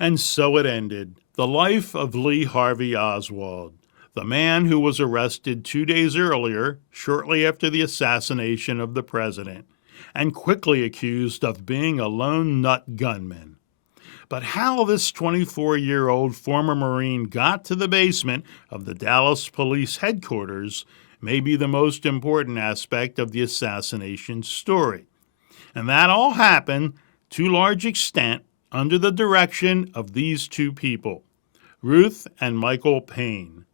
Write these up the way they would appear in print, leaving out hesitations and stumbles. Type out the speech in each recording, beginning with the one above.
And so it ended. The life of Lee Harvey Oswald, the man who was arrested 2 days earlier, shortly after the assassination of the president, and quickly accused of being a lone nut gunman. But how this 24-year-old former Marine got to the basement of the Dallas police headquarters may be the most important aspect of the assassination story. And that all happened, to a large extent, under the direction of these two people, Ruth and Michael Paine.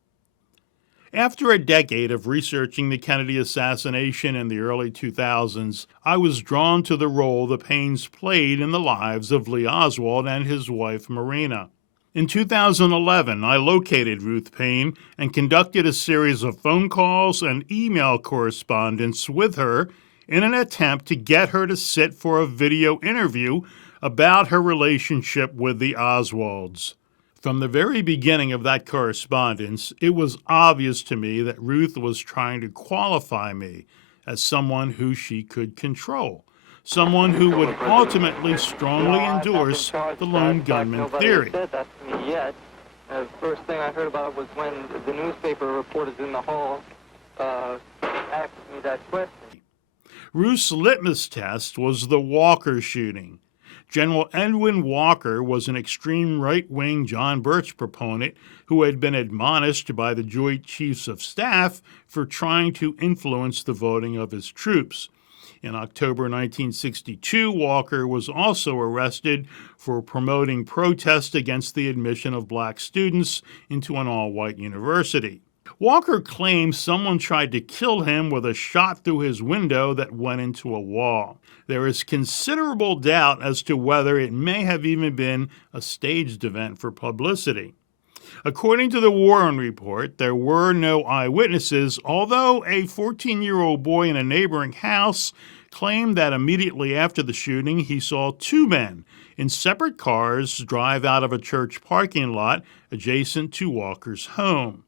After a decade of researching the Kennedy assassination in the early 2000s, I was drawn to the role the Paines played in the lives of Lee Oswald and his wife Marina. In 2011, I located Ruth Paine and conducted a series of phone calls and email correspondence with her in an attempt to get her to sit for a video interview about her relationship with the Oswalds. From the very beginning of that correspondence, it was obvious to me that Ruth was trying to qualify me as someone who she could control, someone who would ultimately strongly endorse the lone gunman theory. Said that to me yet. The first thing I heard about was when the newspaper reporters in the hall asked me that question. Ruth's litmus test was the Walker shooting. General Edwin Walker was an extreme right-wing John Birch proponent who had been admonished by the Joint Chiefs of Staff for trying to influence the voting of his troops. In October 1962, Walker was also arrested for promoting protest against the admission of black students into an all-white university. Walker claimed someone tried to kill him with a shot through his window that went into a wall. There is considerable doubt as to whether it may have even been a staged event for publicity. According to the Warren Report, there were no eyewitnesses, although a 14-year-old boy in a neighboring house claimed that immediately after the shooting he saw two men in separate cars drive out of a church parking lot adjacent to Walker's home.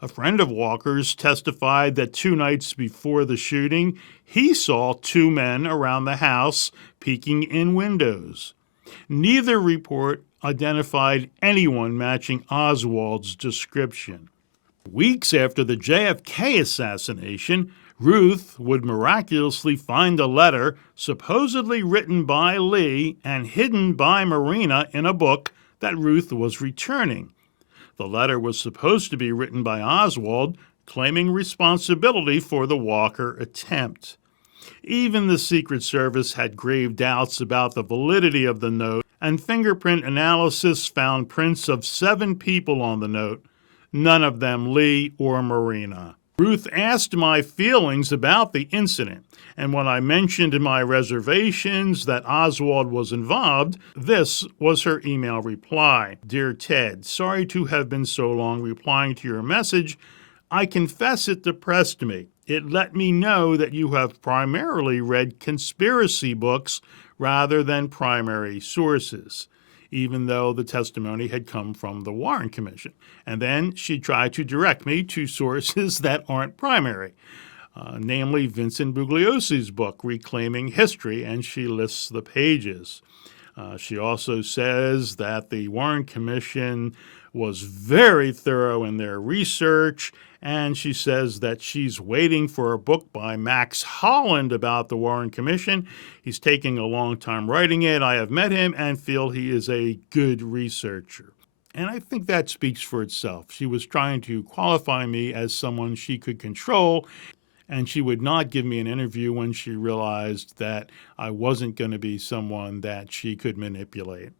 A friend of Walker's testified that 2 nights before the shooting, he saw two men around the house peeking in windows. Neither report identified anyone matching Oswald's description. Weeks after the JFK assassination, Ruth would miraculously find a letter supposedly written by Lee and hidden by Marina in a book that Ruth was returning. The letter was supposed to be written by Oswald, claiming responsibility for the Walker attempt. Even the Secret Service had grave doubts about the validity of the note, and fingerprint analysis found prints of 7 people on the note, none of them Lee or Marina. Ruth asked my feelings about the incident, and when I mentioned in my reservations that Oswald was involved, this was her email reply. Dear Ted, sorry to have been so long replying to your message. I confess it depressed me. It let me know that you have primarily read conspiracy books rather than primary sources, even though the testimony had come from the Warren Commission. And then she tried to direct me to sources that aren't primary, namely Vincent Bugliosi's book, Reclaiming History, and she lists the pages. She also says that the Warren Commission was very thorough in their research, and she says that she's waiting for a book by Max Holland about the Warren Commission. He's taking a long time writing it. I have met him and feel he is a good researcher. And I think that speaks for itself. She was trying to qualify me as someone she could control, and she would not give me an interview when she realized that I wasn't going to be someone that she could manipulate.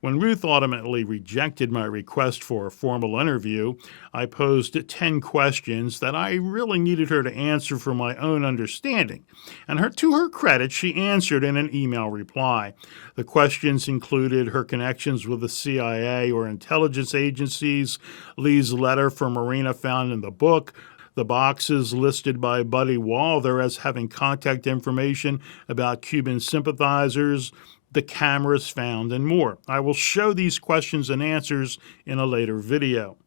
When Ruth ultimately rejected my request for a formal interview, I posed 10 questions that I really needed her to answer for my own understanding. And to her credit, she answered in an email reply. The questions included her connections with the CIA or intelligence agencies, Lee's letter from Marina found in the book, the boxes listed by Buddy Walther as having contact information about Cuban sympathizers, the cameras found, and more. I will show these questions and answers in a later video.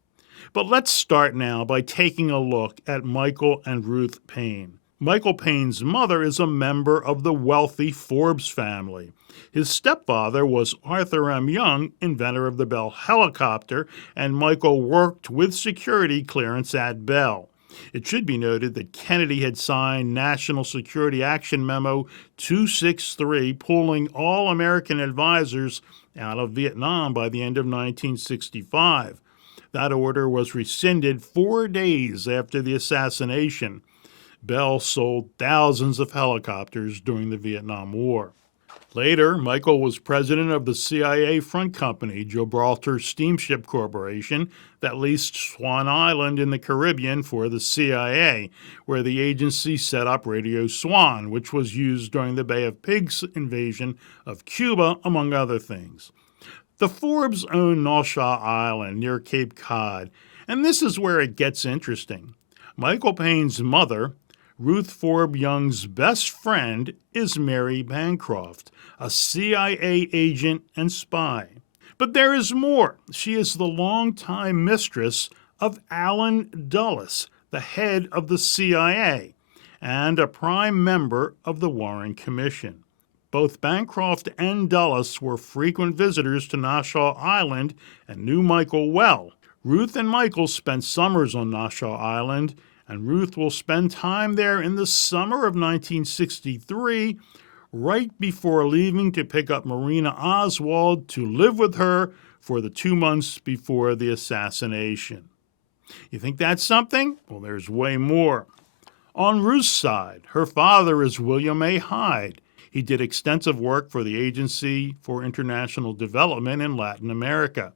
But let's start now by taking a look at Michael and Ruth Paine. Michael Paine's mother is a member of the wealthy Forbes family. His stepfather was Arthur M. Young, inventor of the Bell helicopter, and Michael worked with security clearance at Bell. It should be noted that Kennedy had signed National Security Action Memo 263, pulling all American advisors out of Vietnam by the end of 1965. That order was rescinded 4 days after the assassination. Bell sold thousands of helicopters during the Vietnam War. Later, Michael was president of the CIA front company, Gibraltar Steamship Corporation, that leased Swan Island in the Caribbean for the CIA, where the agency set up Radio Swan, which was used during the Bay of Pigs invasion of Cuba, among other things. The Forbes owned Nassau Island near Cape Cod, and this is where it gets interesting. Michael Paine's mother, Ruth Forbes Young's best friend, is Mary Bancroft, a CIA agent and spy. But there is more. She is the longtime mistress of Allen Dulles, the head of the CIA, and a prime member of the Warren Commission. Both Bancroft and Dulles were frequent visitors to Nassau Island and knew Michael well. Ruth and Michael spent summers on Nassau Island, and Ruth will spend time there in the summer of 1963, right before leaving to pick up Marina Oswald to live with her for the 2 months before the assassination. You think that's something? Well, there's way more. On Ruth's side, her father is William A. Hyde. He did extensive work for the Agency for International Development in Latin America.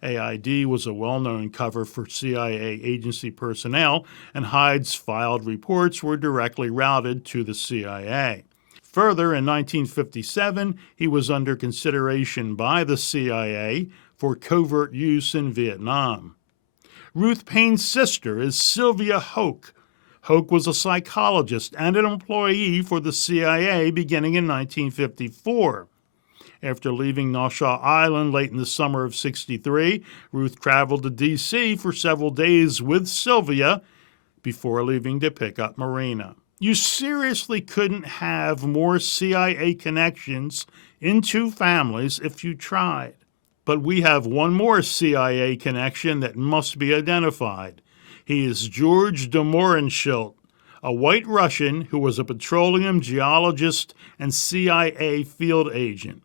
AID was a well-known cover for CIA agency personnel, and Hyde's filed reports were directly routed to the CIA. Further, in 1957, he was under consideration by the CIA for covert use in Vietnam. Ruth Paine's sister is Sylvia Hoke. Hoke was a psychologist and an employee for the CIA beginning in 1954. After leaving Nassau Island late in the summer of '63, Ruth traveled to D.C. for several days with Sylvia before leaving to pick up Marina. You seriously couldn't have more CIA connections in two families if you tried. But we have one more CIA connection that must be identified. He is George de Mohrenschildt, a white Russian who was a petroleum geologist and CIA field agent.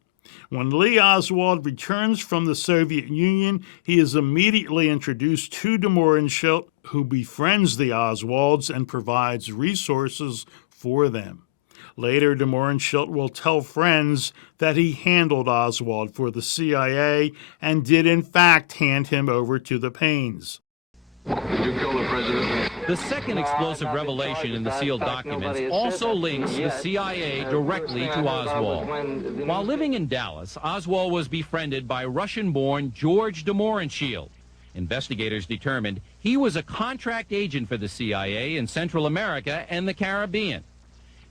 When Lee Oswald returns from the Soviet Union, he is immediately introduced to de Mohrenschildt, who befriends the Oswalds and provides resources for them. Later, de Mohrenschildt will tell friends that he handled Oswald for the CIA and did in fact hand him over to the Paines. Did you kill the president? The second explosive revelation in the sealed documents also links the CIA directly to Oswald. While living in Dallas, Oswald was befriended by Russian-born George de Mohrenschildt. Investigators determined he was a contract agent for the CIA in Central America and the Caribbean.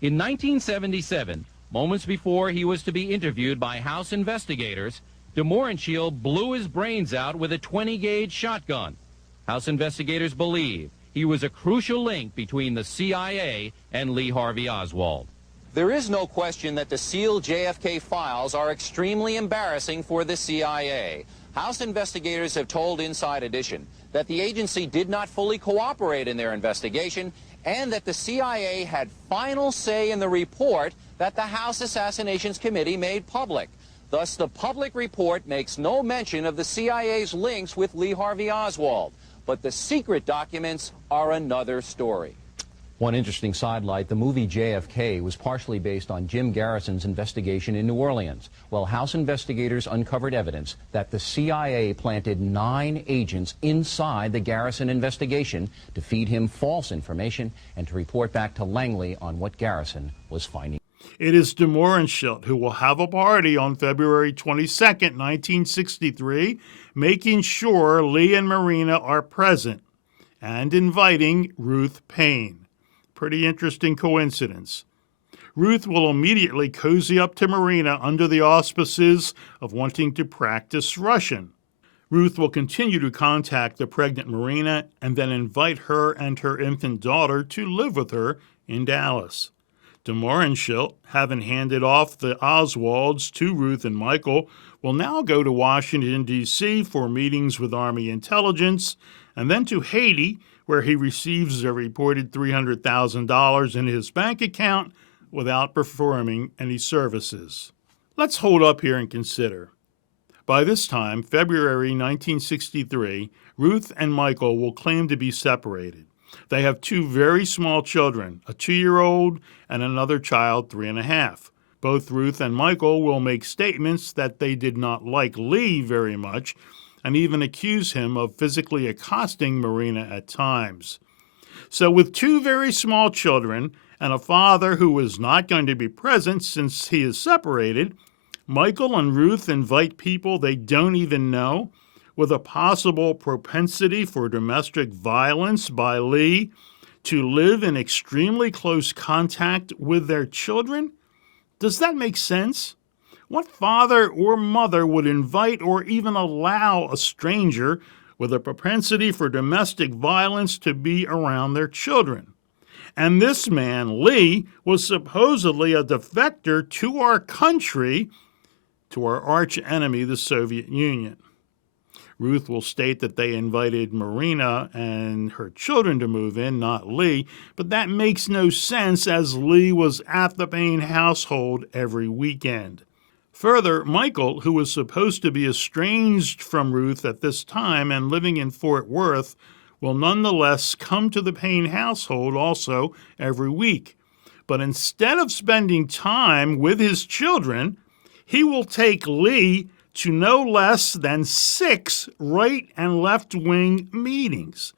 In 1977, moments before he was to be interviewed by House investigators, de Mohrenschildt blew his brains out with a 20-gauge shotgun. House investigators believe he was a crucial link between the CIA and Lee Harvey Oswald. There is no question that the sealed JFK files are extremely embarrassing for the CIA. House investigators have told Inside Edition that the agency did not fully cooperate in their investigation and that the CIA had final say in the report that the House Assassinations Committee made public. Thus, the public report makes no mention of the CIA's links with Lee Harvey Oswald. But the secret documents are another story. One interesting sidelight, the movie JFK was partially based on Jim Garrison's investigation in New Orleans. Well, House investigators uncovered evidence that the CIA planted 9 agents inside the Garrison investigation to feed him false information and to report back to Langley on what Garrison was finding. It is de Mohrenschildt who will have a party on February 22nd, 1963, making sure Lee and Marina are present and inviting Ruth Paine. Pretty interesting coincidence. Ruth will immediately cozy up to Marina under the auspices of wanting to practice Russian. Ruth will continue to contact the pregnant Marina and then invite her and her infant daughter to live with her in Dallas. Mohrenschildt, having handed off the Oswalds to Ruth and Michael, will now go to Washington, D.C. for meetings with Army intelligence, and then to Haiti, where he receives a reported $300,000 in his bank account without performing any services. Let's hold up here and consider. By this time, February 1963, Ruth and Michael will claim to be separated. They have two very small children, a 2-year-old and another child, 3.5. Both Ruth and Michael will make statements that they did not like Lee very much and even accuse him of physically accosting Marina at times. So with two very small children and a father who is not going to be present since he is separated, Michael and Ruth invite people they don't even know with a possible propensity for domestic violence by Lee to live in extremely close contact with their children? Does that make sense? What father or mother would invite or even allow a stranger with a propensity for domestic violence to be around their children? And this man, Lee, was supposedly a defector to our country, to our arch enemy, the Soviet Union. Ruth will state that they invited Marina and her children to move in, not Lee, but that makes no sense as Lee was at the Paine household every weekend. Further, Michael, who was supposed to be estranged from Ruth at this time and living in Fort Worth, will nonetheless come to the Paine household also every week. But instead of spending time with his children, he will take Lee to no less than 6 right and left-wing meetings.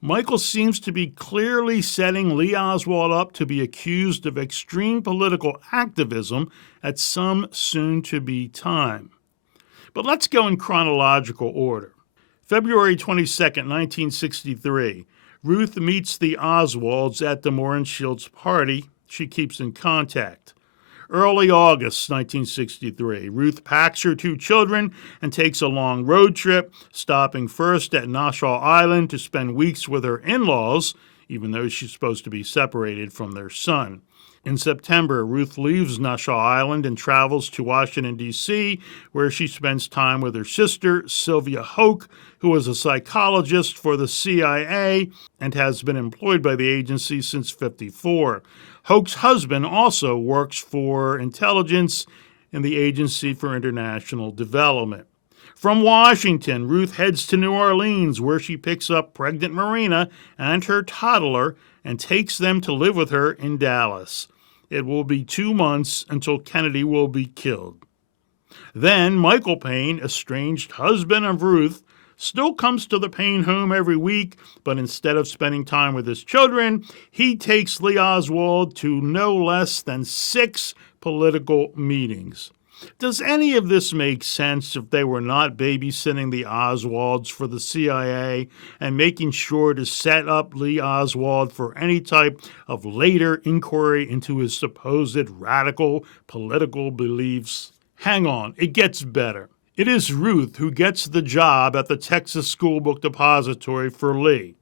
Michael seems to be clearly setting Lee Oswald up to be accused of extreme political activism at some soon-to-be time. But let's go in chronological order. February 22, 1963, Ruth meets the Oswalds at the Mohrenschildt's party. She keeps in contact. Early August 1963, Ruth packs her 2 children and takes a long road trip, stopping first at Nassau Island to spend weeks with her in-laws, even though she's supposed to be separated from their son. In September, Ruth leaves Nassau Island and travels to Washington, D.C., where she spends time with her sister, Sylvia Hoke, who is a psychologist for the CIA and has been employed by the agency since '54. Hoke's husband also works for intelligence in the Agency for International Development. From Washington, Ruth heads to New Orleans, where she picks up pregnant Marina and her toddler and takes them to live with her in Dallas. It will be 2 months until Kennedy will be killed. Then Michael Paine, estranged husband of Ruth, still comes to the Paine home every week, but instead of spending time with his children, he takes Lee Oswald to no less than 6 political meetings. Does any of this make sense if they were not babysitting the Oswalds for the CIA and making sure to set up Lee Oswald for any type of later inquiry into his supposed radical political beliefs? Hang on, it gets better. It is Ruth who gets the job at the Texas School Book Depository for Lee.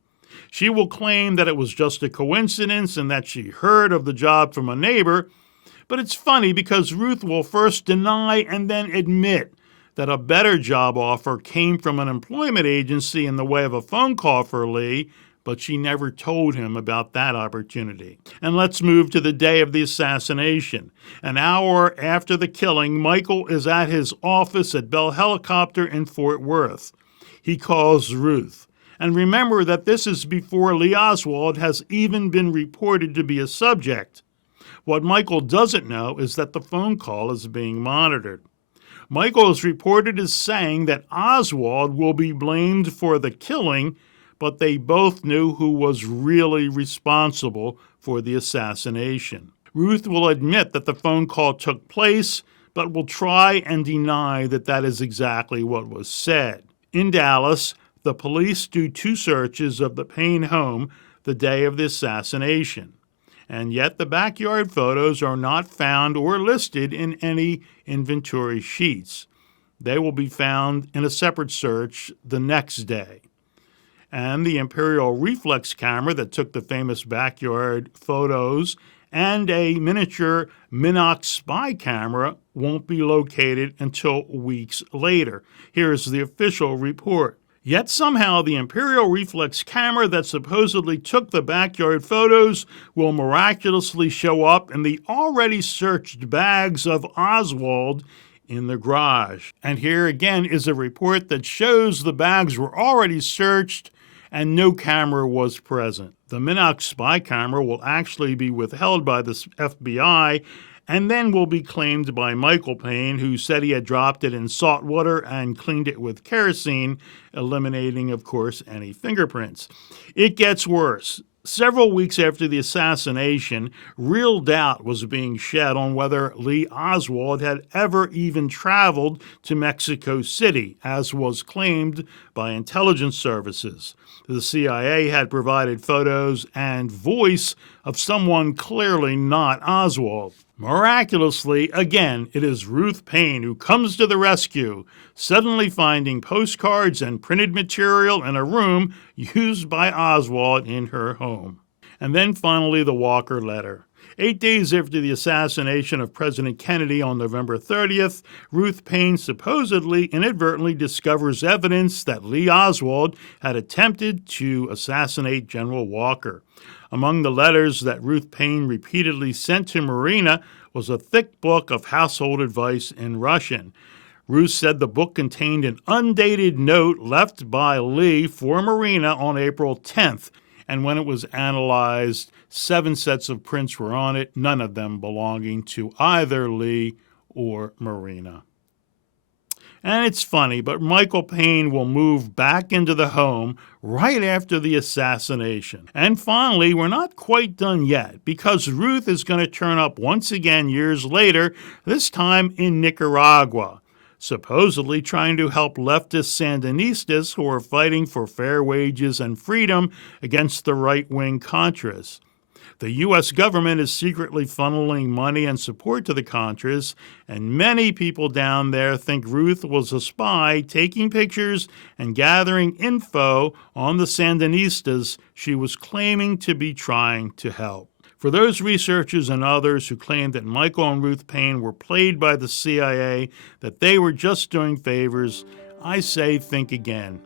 She will claim that it was just a coincidence and that she heard of the job from a neighbor, but it's funny because Ruth will first deny and then admit that a better job offer came from an employment agency in the way of a phone call for Lee, but she never told him about that opportunity. And let's move to the day of the assassination. An hour after the killing, Michael is at his office at Bell Helicopter in Fort Worth. He calls Ruth. And remember that this is before Lee Oswald has even been reported to be a subject. What Michael doesn't know is that the phone call is being monitored. Michael is reported as saying that Oswald will be blamed for the killing, but they both knew who was really responsible for the assassination. Ruth will admit that the phone call took place, but will try and deny that that is exactly what was said. In Dallas, the police do 2 searches of the Paine home the day of the assassination, and yet the backyard photos are not found or listed in any inventory sheets. They will be found in a separate search the next day. and the Imperial reflex camera that took the famous backyard photos, and a miniature Minox spy camera won't be located until weeks later. Here's the official report. Yet somehow the Imperial reflex camera that supposedly took the backyard photos will miraculously show up in the already searched bags of Oswald in the garage. And here again is a report that shows the bags were already searched and no camera was present. The Minox spy camera will actually be withheld by the FBI and then will be claimed by Michael Paine, who said he had dropped it in salt water and cleaned it with kerosene, eliminating, of course, any fingerprints. It gets worse. Several weeks after the assassination, real doubt was being shed on whether Lee Oswald had ever even traveled to Mexico City, as was claimed by intelligence services. The CIA had provided photos and voice of someone clearly not Oswald. Miraculously, again, it is Ruth Paine who comes to the rescue, suddenly finding postcards and printed material in a room used by Oswald in her home. And then finally, the Walker letter. 8 days after the assassination of President Kennedy on November 30th, Ruth Paine supposedly inadvertently discovers evidence that Lee Oswald had attempted to assassinate General Walker. Among the letters that Ruth Paine repeatedly sent to Marina was a thick book of household advice in Russian. Ruth said the book contained an undated note left by Lee for Marina on April 10th, and when it was analyzed, 7 sets of prints were on it, none of them belonging to either Lee or Marina. And it's funny, but Michael Paine will move back into the home right after the assassination. And finally, we're not quite done yet, because Ruth is going to turn up once again years later, this time in Nicaragua, supposedly trying to help leftist Sandinistas who are fighting for fair wages and freedom against the right-wing Contras. The U.S. government is secretly funneling money and support to the Contras, and many people down there think Ruth was a spy taking pictures and gathering info on the Sandinistas she was claiming to be trying to help. For those researchers and others who claim that Michael and Ruth Paine were played by the CIA, that they were just doing favors, I say think again.